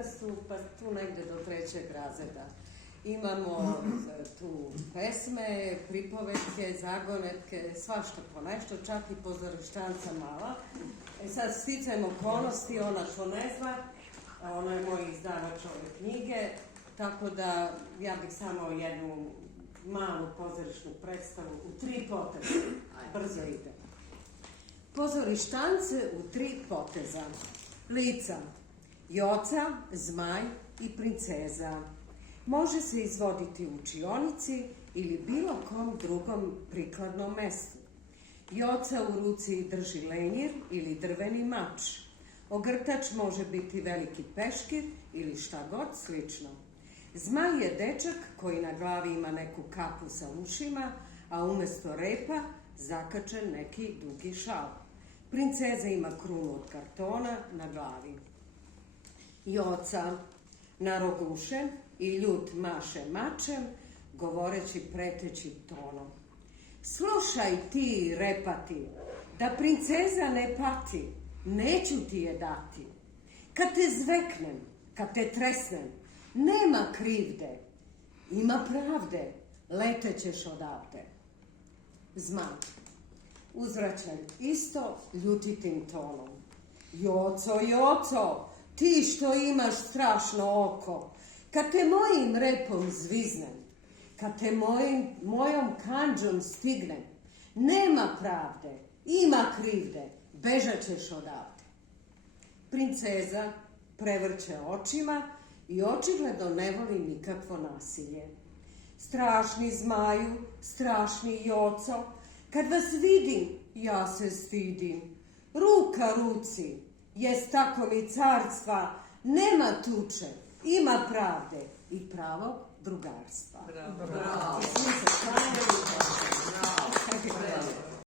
uzrastu, pa tu negde do 3. razreda. Imamo tu pesme, pripovetke, zagonetke, svašta po nešto, čak i pozorištanca mala. Sad sticajem okolnosti, ona to ne zna, ona je moj izdavač ove knjige, tako da ja bih samo jednu malu pozorišnu predstavu u 3 poteza. Brzo ide. Pozorištance u 3 poteza. Lica: Joca, Zmaj i princeza. Može se izvoditi u učionici ili bilo kom drugom prikladnom mestu. Joca u ruci drži lenjir ili drveni mač. Ogrtač može biti veliki peškir ili šta god slično. Zmaj je dečak koji na glavi ima neku kapu sa ušima, a umesto repa zakačen neki dugi šal. Princeza ima krunu od kartona na glavi. Joca narogušen i ljut maše mačem, govoreći pretećim tonom. Slušaj ti, repati, da princeza ne pati, neću ti je dati. Kad te zveknem, kad te tresnem, nema krivde, ima pravde, letećeš odavde. Zmaj uzvraćaj isto ljutitim tonom. Joco, Joco, ti što imaš strašno oko, kad te mojim repom zviznem, kad te mojom kandžom stignem, nema pravde, ima krivde, bežat ćeš odavde. Princeza prevrće očima i očigledno ne voli nikakvo nasilje. Strašni Zmaju, strašni Joco, kad vas vidim, ja se stidim. Ruka ruci, jest tako mi carstva, nema tuče, ima pravde i pravog drugarstva. Bravo. Bravo.